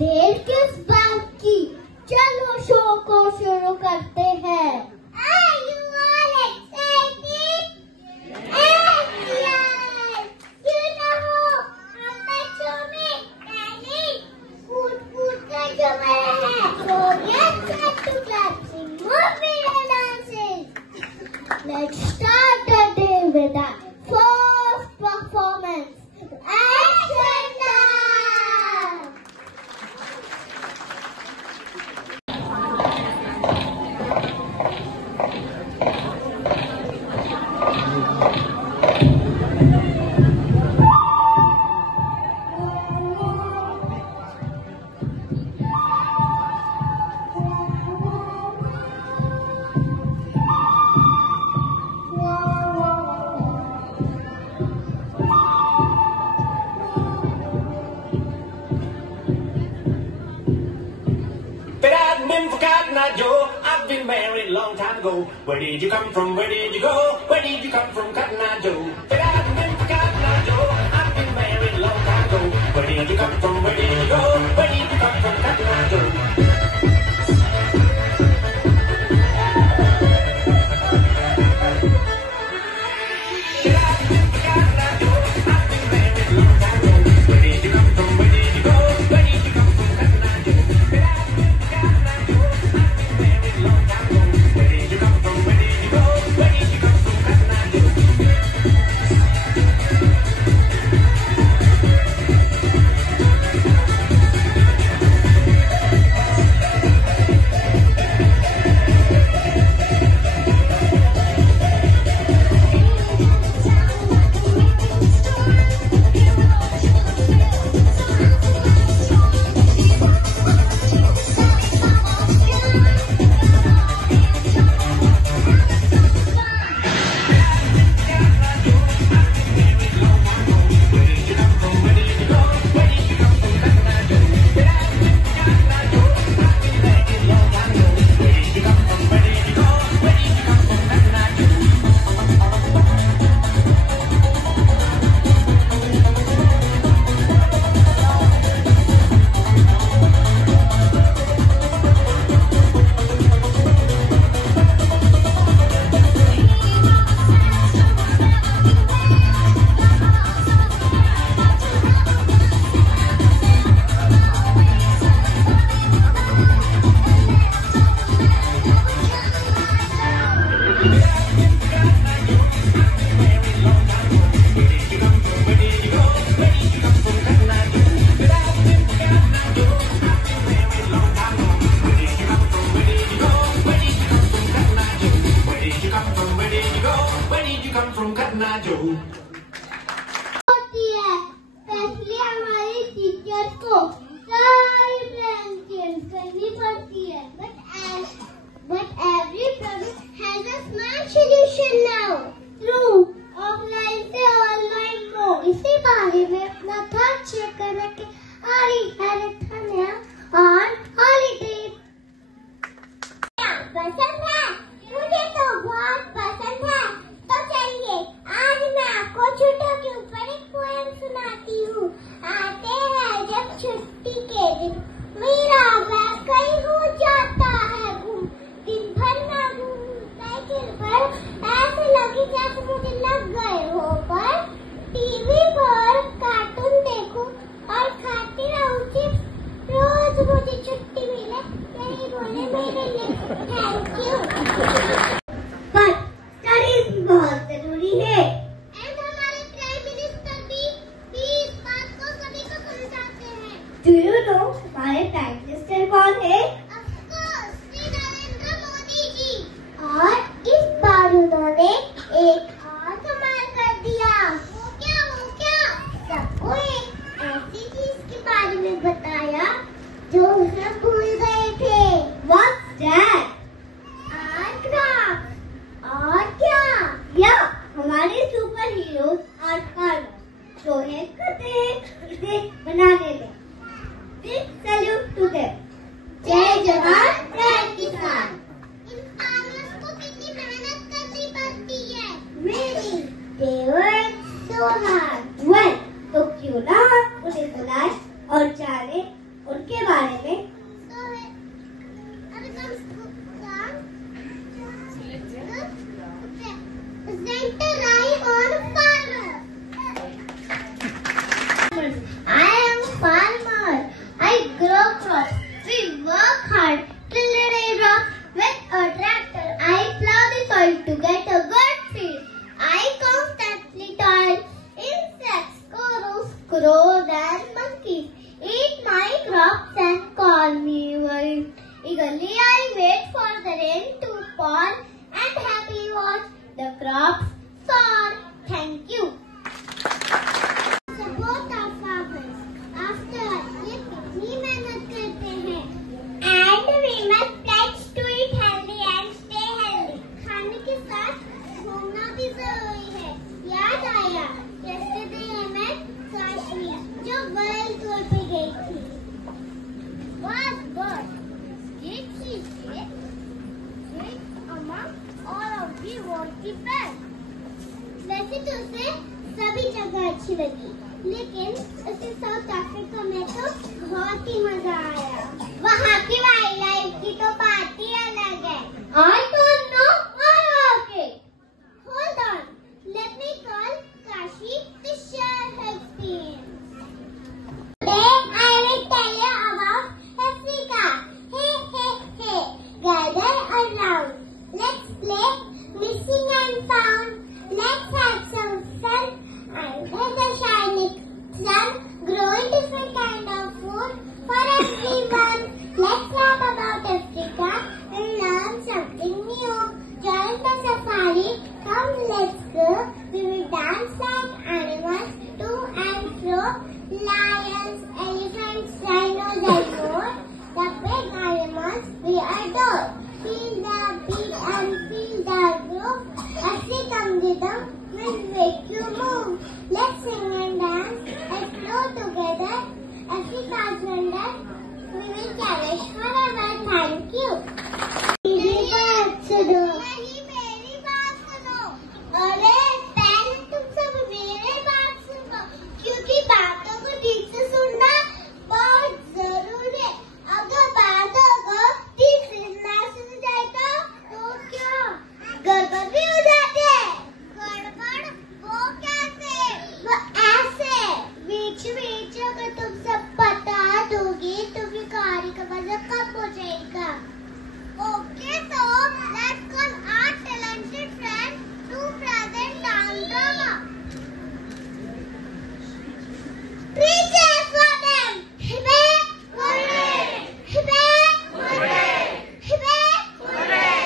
देर किस बात की, चलो शो को शुरू करते हैं। Are you all excited? Yes! You know, हम बच्चों में पहले कूद कर जमा है। So get set to clapping, moving and dances. Let's start the day with our first performance. Action now! Joe, I've been married long time ago. Where did you come from? Where did you go? Where did you come from, Cotton Eye Joe? But I've been for Cotton Eye Joe. I've been married long time ago. Where did you come from? Where did you go? Where did you come from, Cotton Eye Joe? Do you know हमारे prime minister कौन है? Of course, Shri Narendra Modi ji. और इस बार उन्होंने एक और कमाल कर दिया। वो क्या? सबको एक ऐसी चीज के बारे में बताया जो हम भूल गए थे। What's that? Art craft. और क्या? या हमारे सुपर हीरो आर्टकार जो है करते हैं इसे बनाने में। Big salute to them. जय जवान जय किसान। इन फार्मर्स को कितनी मेहनत करनी पड़ती है। Really, they work so hard. Well, तो क्यों ना उन्हें बुलाएं और जाने उनके बारे में I am a farmer. I grow crops. We work hard till the day drops. With a tractor, I plow the soil to get a good field. I constantly toil. Insects, squirrels, crows, and monkeys eat my crops and call me wild. Eagerly I wait for the rain to fall and happily watch the crops soar. Thank you. Support our farmers. After all, ये कितनी मेहनत करते हैं. And we must pledge to eat healthy and stay healthy. खाने के साथ घूमना भी जरूरी है. याद आया yesterday I met काशी जो वर्ल्ड टूर पे गई थी. But did she say which among all of you was the best? वैसे तो उसे सभी जगह अच्छी लगी, लेकिन उसे साउथ अफ्रीका में तो बहुत ही मजा आया. वहाँ की वाइल्ड लाइफ की तो बात ही अलग है. I don't know all of it. Hold on, let me call Kashi to share her experience. Today I will tell you about Africa. Hey, gather around. Let's play missing and found. Let's have some fun. Under the shining sun, growing different kind of food for everyone. Let's talk about Africa and learn something new. Join the safari. Come, let's go. We will dance like animals to and fro. Lions, elephants, rhinos, and more. The big animals we adore. Feel the beat and feel the groove. African rhythm will make you move. Let's sing and dance, explore together. Africa's wonder we will cherish forever. Thank you. मेरी बात सुनो. अरे पहले तुम सब मेरे बात सुनो, क्योंकि बातों को ठीक से सुनना बहुत जरूरी है. अगर बातों को ठीक से ना सुन जाए तो क्या गड़बड़ भी हो जाती है. गड़बड़ वो कैसे? वो ऐसे बीच अगर तुम सब बता दोगी तो भिखारी का मजा कब हो जाएगा. Okay, so let's call our talented friend to present dance drama. Three cheers for them. Hooray! Hooray! Hooray! Hooray! Hooray!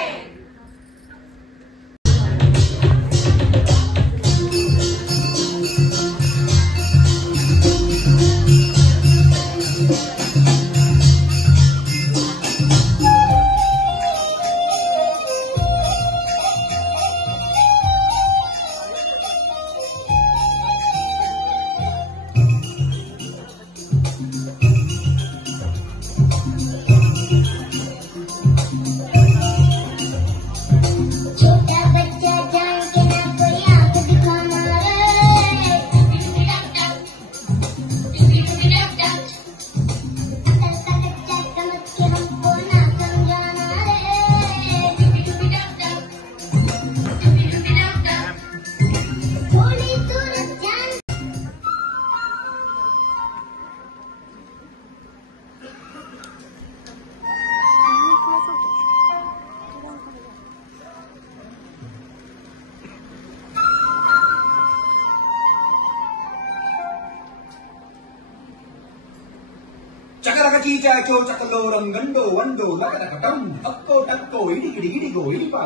Chakarakichakyo chakaloram gando wando lakadakatam akko takko idigidigidigo idipa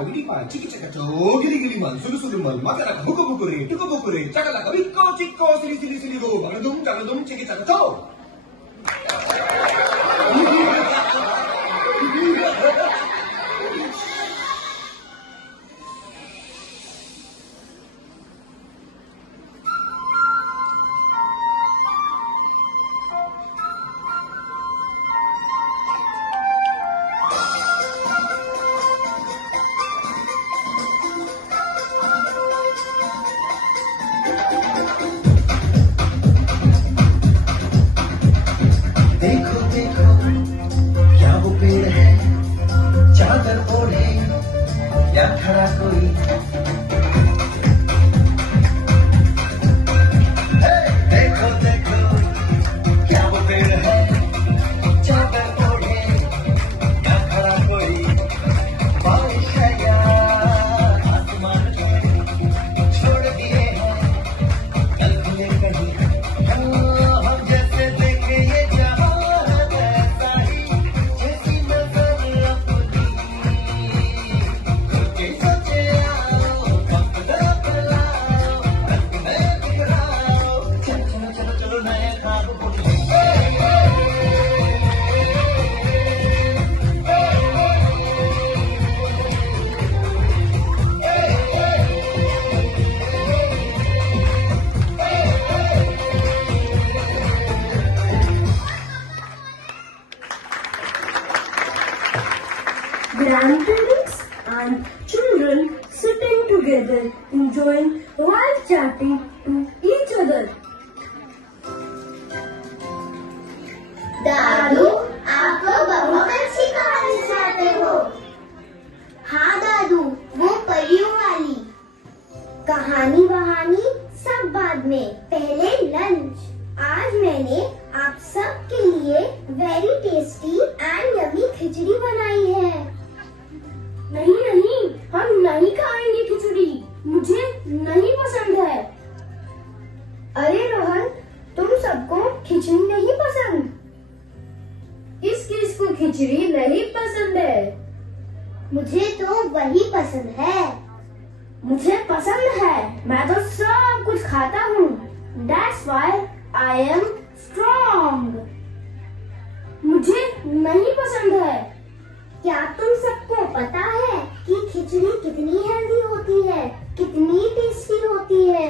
chiki chakacho gidigiliman sulusuluman makaraka bukubukure tukubukure chakalaka vikko chikko sili go bagadum chiki chakacho. देखो पहले lunch. आज मैंने आप सब के लिए very tasty and yummy खिचड़ी बनाई है। नहीं नहीं, हम नहीं खाएंगे खिचड़ी, मुझे नहीं पसंद है। अरे रोहन, तुम सबको खिचड़ी नहीं पसंद? किस को खिचड़ी नहीं पसंद है? मुझे तो वही पसंद है। मुझे पसंद है, मैं तो सब कुछ खाता हूँ। That's why I am strong. मुझे नहीं पसंद है। क्या तुम सबको पता है कि खिचड़ी कितनी हेल्दी होती है, कितनी टेस्टी होती है?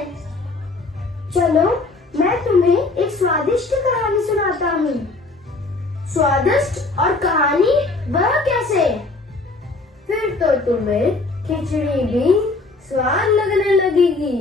चलो मैं तुम्हें एक स्वादिष्ट कहानी सुनाता हूँ। स्वादिष्ट और कहानी वह कैसे? फिर तो तुम्हें खिचड़ी भी स्वाद लगने लगेगी।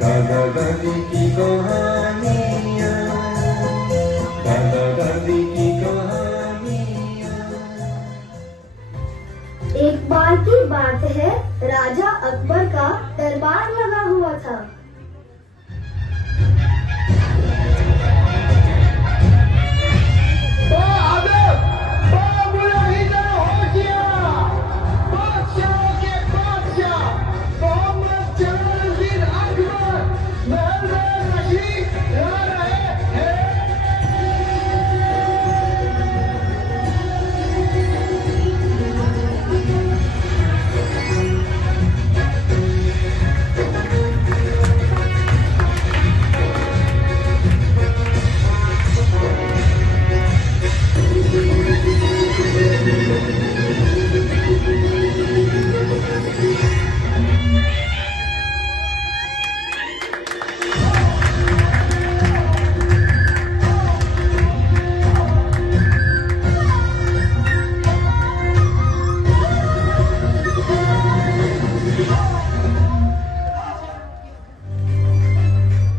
दादा दादी की कहानियाँ, दादा दादी की कहानियाँ। एक बार की बात है, राजा अकबर का दरबार लगा हुआ था।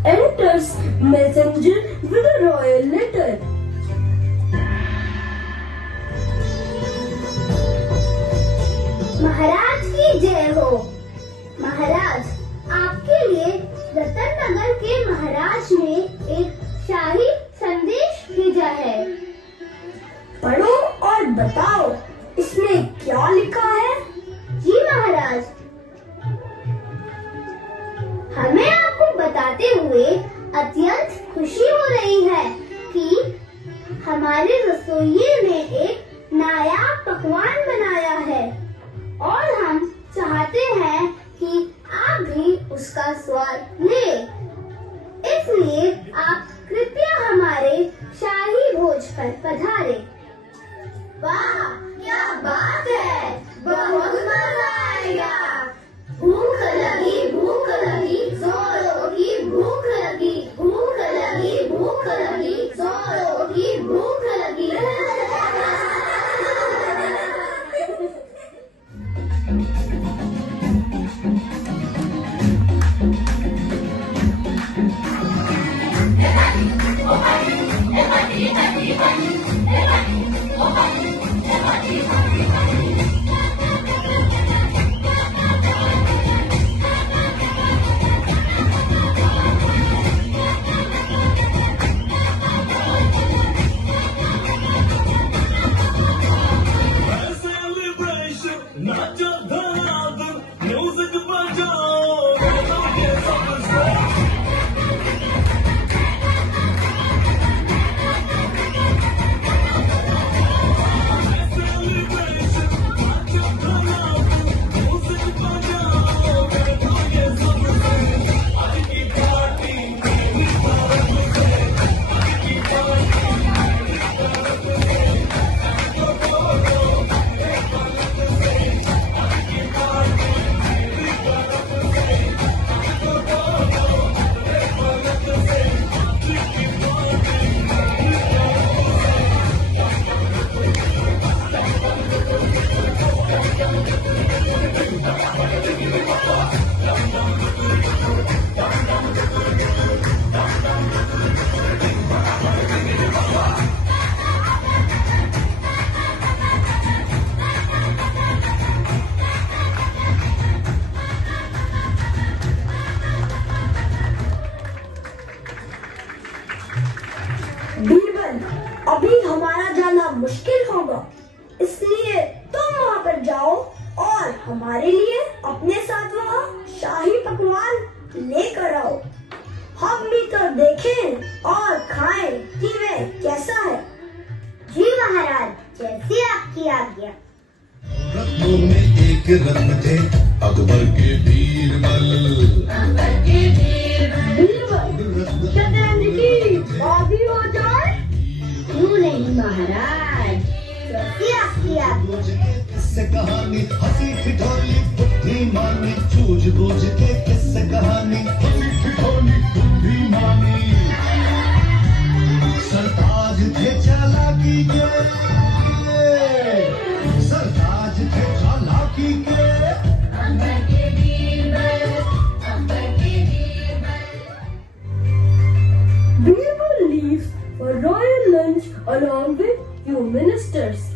Enters messenger with a royal letter. महाराज की जय हो। महाराज, आपके लिए रतन नगर के महाराज ने एक शाही संदेश भेजा है। पढ़ो और बताओ, इसमें क्या लिखा है? जी महाराज, हमें आपको बताते हुए अत्यंत खुशी हो रही है कि हमारे रसोइये ने एक नायाब पकवान बनाया है और हम चाहते हैं कि आप भी उसका स्वाद लें। इसलिए आप कृपया हमारे शाही भोज पर पधारें। वाह, क्या बात है, बहुत मजा आएगा। भूख लगी जोरों की, भूख लगी जोरों की, भूख लगी। अपने साथ वो शाही पकवान लेकर आओ। हम भी तो देखें और खाएं कि वे कैसा है। जी महाराज, जैसे आपकी आज्ञा। रत्नों में एक रत्न थे अकबर के बीरबल। शतरंज की बाजी हो जाए? क्यों नहीं महाराज, जैसे आपकी आज्ञा। किस्से कहानी हंसी ठिठोली बुद्धिमानी, सूझबूझ के किस्से कहानी हंसी ठिठोली बुद्धिमानी। सरताज थे चालाकी के, सरताज थे चालाकी के। Birbal leaves for royal lunch along with few ministers.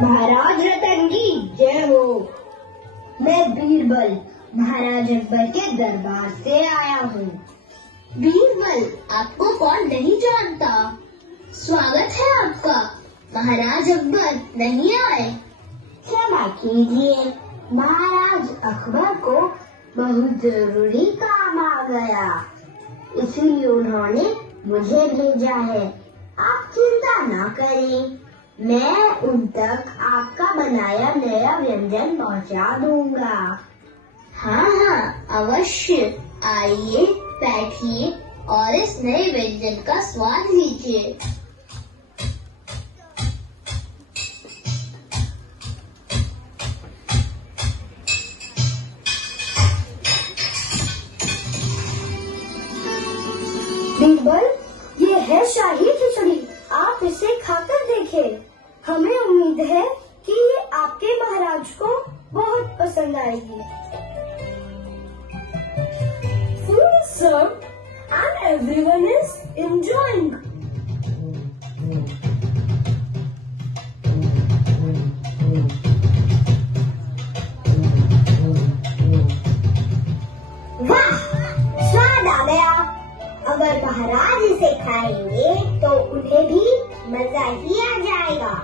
महाराज रतन की जय हो। मैं बीरबल महाराज अकबर के दरबार से आया हूँ। बीरबल, आपको कौन नहीं जानता। स्वागत है आपका। महाराज अकबर नहीं आए। क्षमा कीजिए, महाराज अकबर को बहुत जरूरी काम आ गया, इसलिए उन्होंने मुझे भेजा है। आप चिंता न करें, मैं उन तक आपका बनाया नया व्यंजन पहुंचा दूंगा। हाँ हाँ, अवश्य। आइए, बैठिए और इस नए व्यंजन का स्वाद लीजिए। बीरबल, ये है शाही खिचड़ी, आप इसे खाकर देखें। हमें उम्मीद है कि ये आपके महाराज को बहुत पसंद आएगी। Food is served and everyone is enjoying. वाह, स्वाद आ गया। अगर महाराज इसे खाएंगे तो उन्हें भी मजा ही आ जाएगा।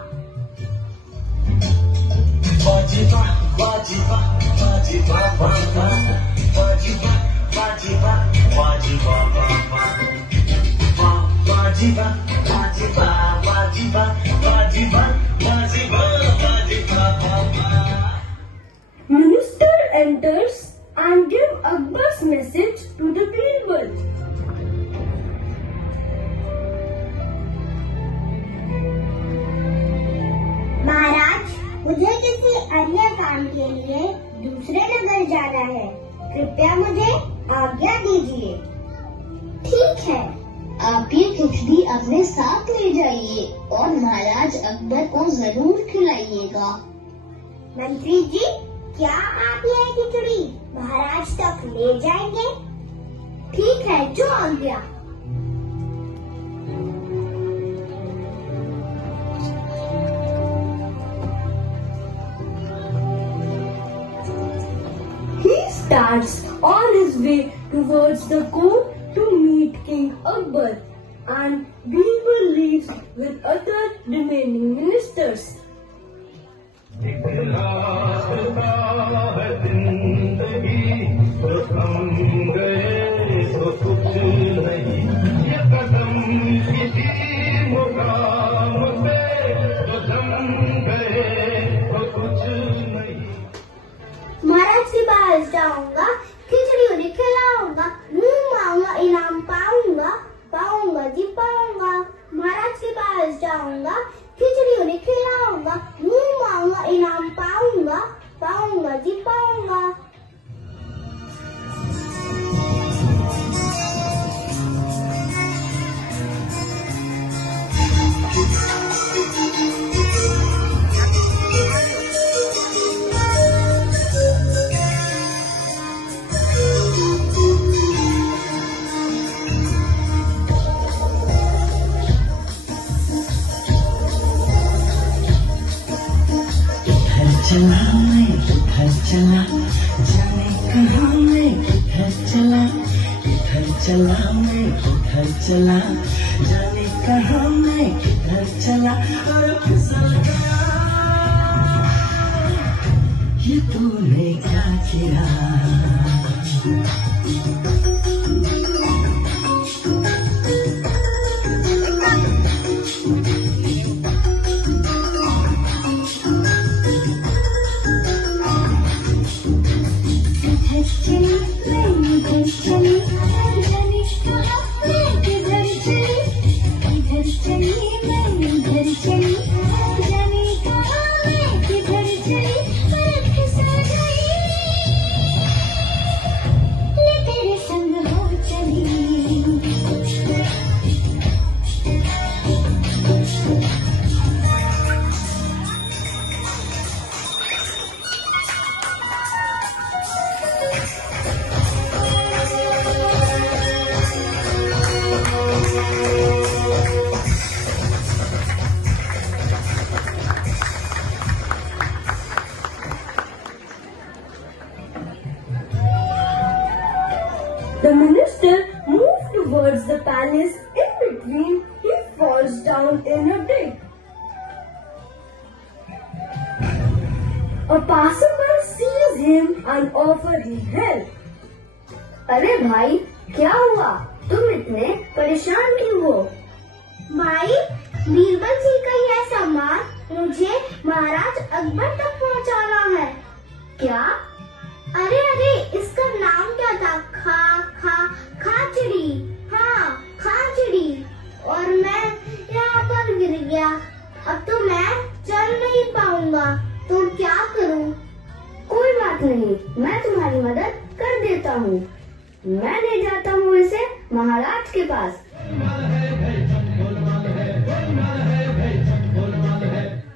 Minister enters and give Akbar's message to the Birbal. महाराज, मुझे किसी अन्य काम के लिए दूसरे नगर जाना है, कृपया मुझे आज्ञा दीजिए। ठीक है, आप ये खिचड़ी अपने साथ ले जाइए और महाराज अकबर को जरूर खिलाइएगा। मंत्री जी, क्या आप यह खिचड़ी महाराज तक ले जाएंगे? ठीक है, जो आज्ञा। He starts on his way towards the court to meet King Akbar, and Birbal leaves with other remaining ministers. रास्ता है जिंदगी तो थम गए चला मैं किधर चला, जाने कहाँ मैं किधर चला और फिसल गया। ये तूने क्या किया? The minister moved towards the palace. In between, he falls down in a pit. A passerby sees him and offers him help. अरे भाई, क्या हुआ? तुम इतने परेशान क्यों हो? भाई, बीरबल जी का यह सामान मुझे महाराज अकबर तक पहुंचाना है। क्या? अरे इसका नाम क्या था? खाचड़ी। हाँ, खाचड़ी। और मैं यहाँ पर गिर गया। अब तो मैं चल नहीं पाऊंगा, तो क्या करूँ? कोई बात नहीं, मैं तुम्हारी मदद कर देता हूँ। मैं ले जाता हूँ इसे महाराज के पास।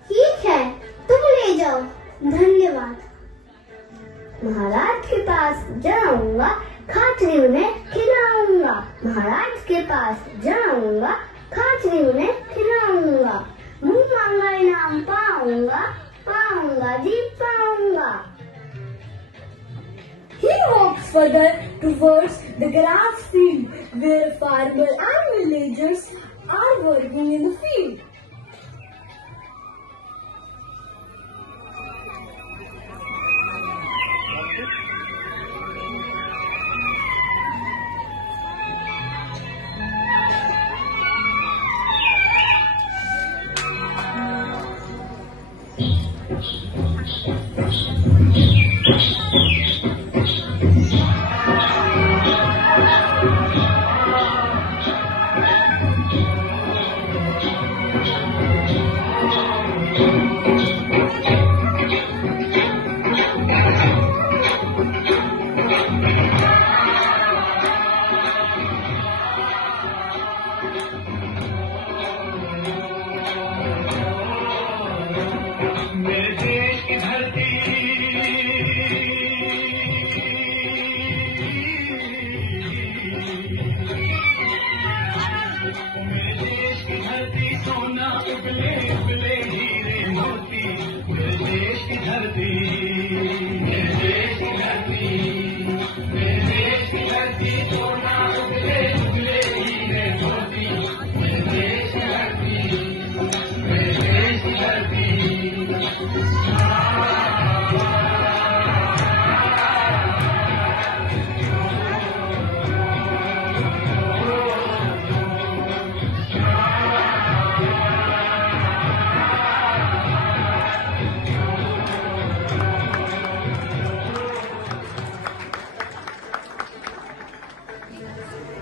ठीक है, तुम ले जाओ। धन्यवाद। महाराज के पास जाऊंगा, खाचरी उन्हें खिलाऊंगा। महाराज के पास जाऊंगा, खाचरी उन्हें खिलाऊंगा। मुंह मांगा इनाम पाऊंगा, पाऊंगा जी पाऊंगा। He walks further towards the grass field where farmer and villagers are working in the field.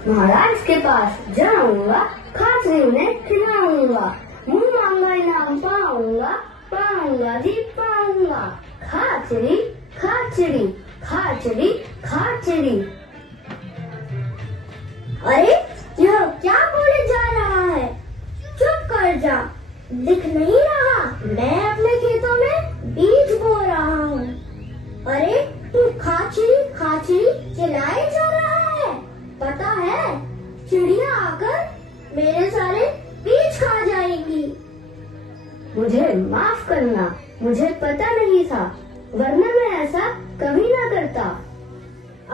महाराज के पास जाऊंगा, खाचरी उन्हें खिलाऊंगा। मुंह मांगा इनाम पाऊंगा, पाऊंगा जी पाऊंगा। खाचरी खाचरी खाचरी खाचरी। अरे यह क्या बोले जा रहा है? चुप कर जा। दिख नहीं रहा मैं अपने खेतों में बीज बो रहा हूँ। अरे तू खाचरी खाचरी चिल्लाए जा रहा है। पता है चिड़िया आकर मेरे सारे बीज खा जाएंगी। मुझे माफ करना, मुझे पता नहीं था, वरना मैं ऐसा कभी ना करता।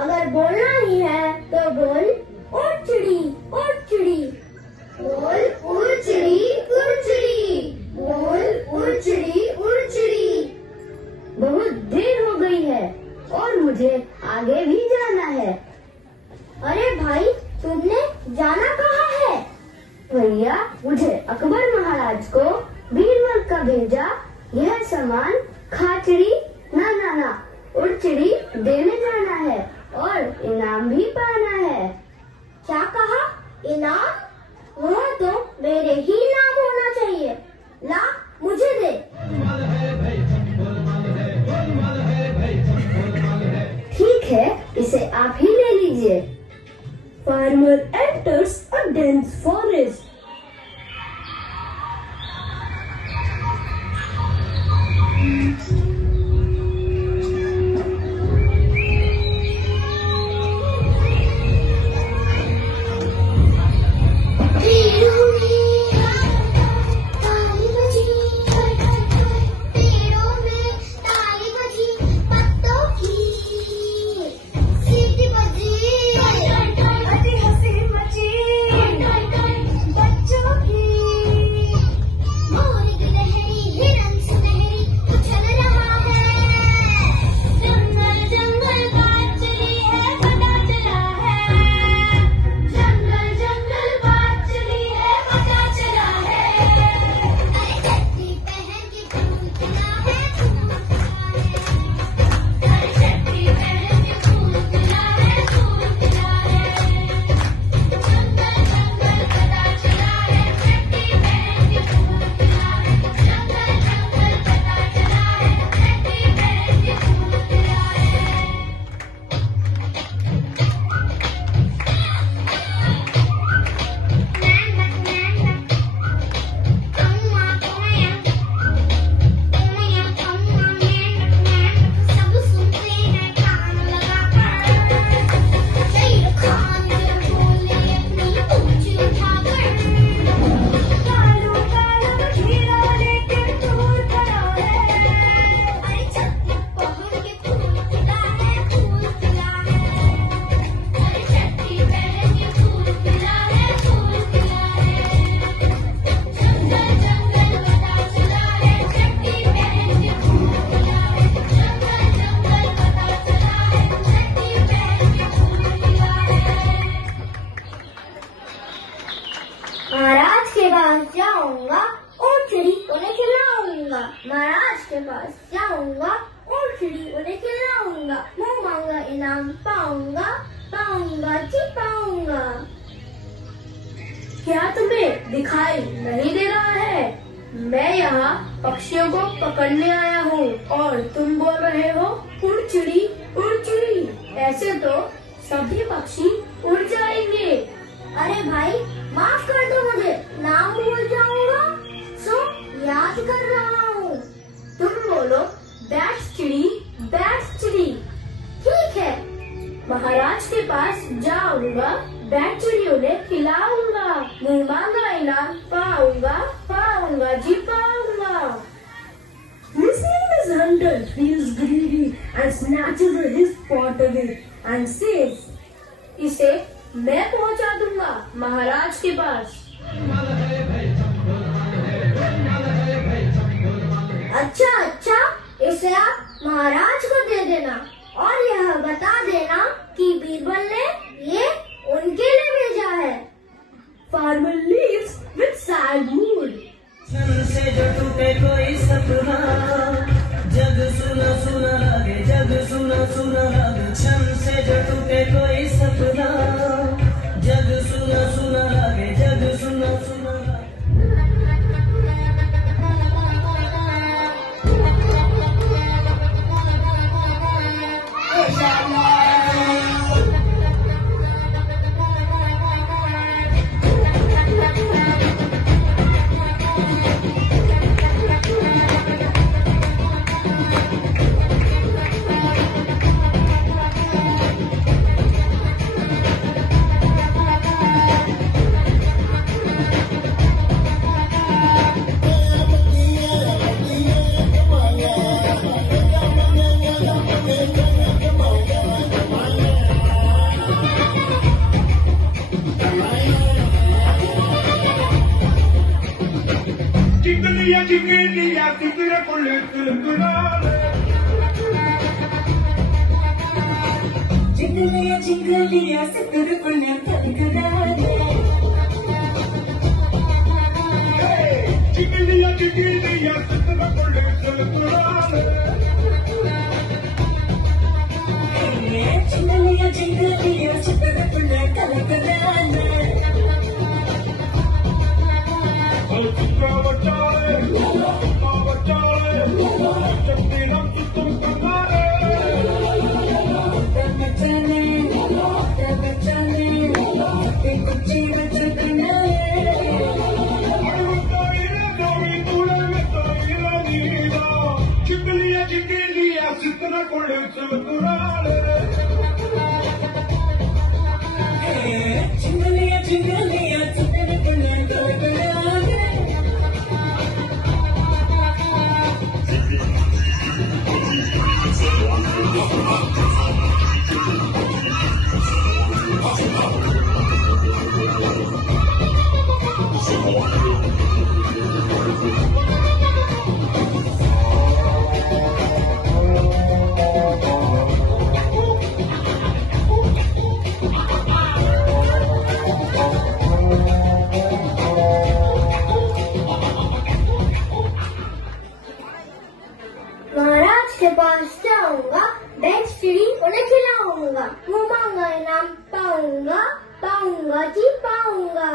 अगर बोलना ही है तो बोल, उड़ जाना कहाँ है? भैया मुझे अकबर महाराज को बीरबल का भेजा यह सामान खाचड़ी ना उड़चड़ी देने जाना है और इनाम भी पाना है। क्या कहा? इनाम? वह तो मेरे ही नाम होना चाहिए। ला मुझे दे। ठीक है, इसे आप ही ले लीजिए। Farmer enters a dense forest. महाराज के पास जाऊंगा और चिड़ी उन्हें खिलाऊंगा। महाराज के पास जाऊंगा और चिड़ी उन्हें खिलाऊंगा। मुँह मांगा इनाम पाऊंगा, पाऊंगा जी पाऊंगा। क्या तुम्हें दिखाई नहीं दे रहा है? मैं यहाँ पक्षियों को पकड़ने आया हूँ और तुम बोल रहे हो उड़ चिड़ी उड़ चिड़ी। ऐसे तो सभी पक्षी उड़ जाएंगे। अरे भाई माफ कर दो, मुझे नाम भूल जाऊंगा, सो याद कर रहा हूँ। तुम बोलो बैठ चिड़ी। ठीक है, महाराज के पास जाऊंगा, बैठ चिड़ी उन्हें खिलाऊंगा। मुँह मांगा इनाम पाऊंगा, पाऊंगा जी पाऊंगा। Listening this hunter feels greedy and snatches his pot away and says, इसे मैं पहुंचा दूंगा महाराज के पास। अच्छा, इसे आप महाराज को दे देना और यह बता देना कि बीरबल ने ये उनके लिए भेजा है। Farmer leaves with sad mood. से जो टूटे कोई सपना, जग सुना सुना लागे, जग सुना सुना लागे। छन से जो टूटे कोई सपना, जग सुना सुना लागे, जग सुना सुना लागे। जिंगलिया जिंगलिया से तेरे को ले महाराज के पास जाऊंगा, बैठ चिड़ी उन्हें खिलाऊंगा, मुँह मांगा इनाम पाऊंगा, पाऊंगा जी पाऊंगा।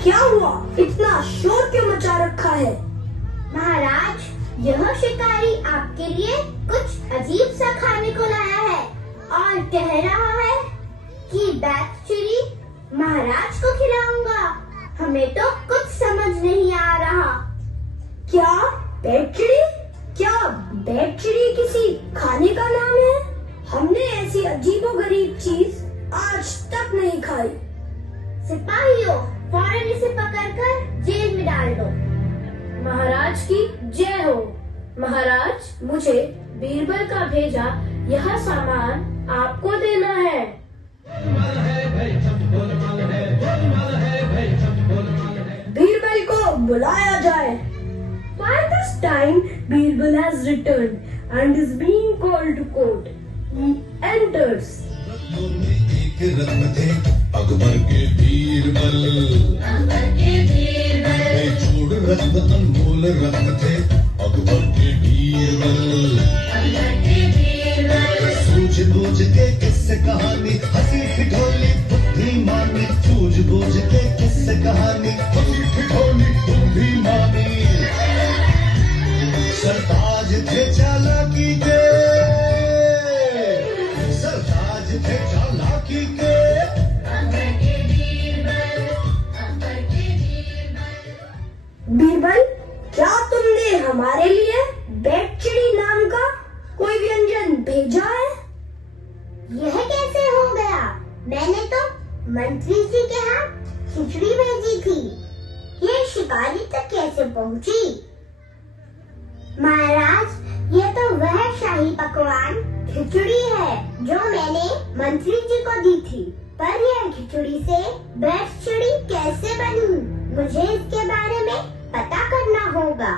क्या हुआ? इतना शोर क्यों मचा रखा है? महाराज, यह शिकारी आपके लिए कुछ अजीब सा खाने को लाया है और कह रहा है कि बैठ चिड़ी महाराज को खिलाऊंगा। हमें तो कुछ समझ नहीं आ रहा। क्या बैठ चिड़ी? क्या बैठ चिड़ी किसी खाने का नाम है? हमने ऐसी अजीबोगरीब चीज आज तक नहीं खाई। सिपाहियों, फौरन इसे पकड़कर जेल में डाल दो। महाराज की जय हो। महाराज, मुझे बीरबल का भेजा यह सामान आपको देना है। बीरबल को बुलाया जाए। By this time, Birbal has returned and is being called to court. He enters. एक रत्न थे अकबर के बीरबल, छोड़ रत्न अनमोल रत्न थे अकबर के बीरबल। सूझ बूझ के किस्से कहानी, हंसी ठिठोली बुद्धिमानी, सूझ बूझ के किस्से कहानी, हंसी ठिठोली बुद्धिमानी। सरताज थे चालाकी के, सरताज थे चालाकी के। बीरबल, क्या तुमने हमारे लिए बैठचिड़ी नाम का कोई व्यंजन भेजा है? यह कैसे हो गया? मैंने तो मंत्री जी के हाथ खिचड़ी भेजी थी। ये शिकारी तक कैसे पहुंची? महाराज, ये तो वह शाही पकवान खिचड़ी है जो मैंने मंत्री जी को दी थी। पर यह खिचड़ी से बैठचिड़ी कैसे बनी? मुझे इसके बारे में पता करना होगा।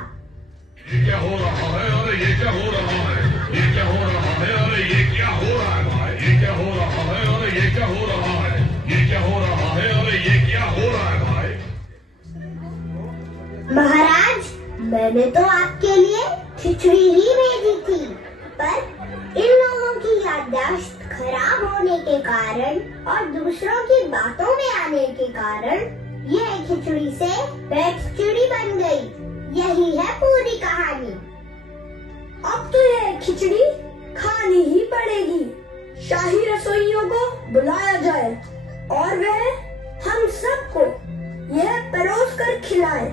ये क्या हो रहा है? अरे ये क्या हो रहा है? ये क्या हो रहा है? अरे ये क्या हो रहा है भाई? ये क्या हो रहा है? अरे ये क्या हो रहा है? ये क्या हो रहा है? अरे ये क्या हो रहा है भाई? महाराज, मैंने तो आपके लिए खिचड़ी ही भेजी थी, पर इन लोगों की याददाश्त खराब होने के कारण और दूसरों की बातों में आने के कारण यह खिचड़ी से बैठचिड़ी बन गई। यही है पूरी कहानी। अब तो यह खिचड़ी खानी ही पड़ेगी। शाही रसोइयों को बुलाया जाए और वह हम सबको यह परोस कर खिलाए।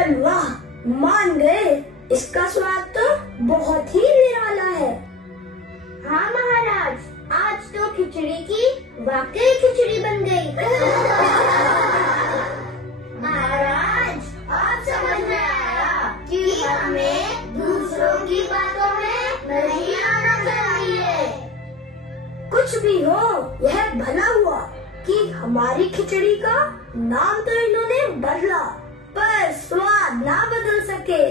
पर वाह, मान गए, इसका स्वाद तो बहुत ही निराला है। हाँ महाराज, आज तो खिचड़ी की वाकई खिचड़ी बन गई। महाराज, अब समझ में आया कि हमें दूसरों की बातों में नहीं आना चाहिए। कुछ भी हो, यह भला हुआ कि हमारी खिचड़ी का नाम तो इन्होंने बदला, पर स्वाद ना बदल सके।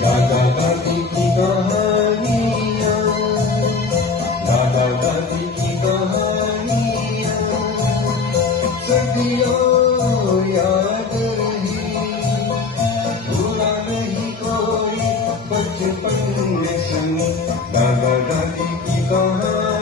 दादा दादी की कहानियाँ, दादा दादी की कहानियाँ सदियों याद रही, भूला नहीं कोई बचपन में संग दादा दादी की कहानी।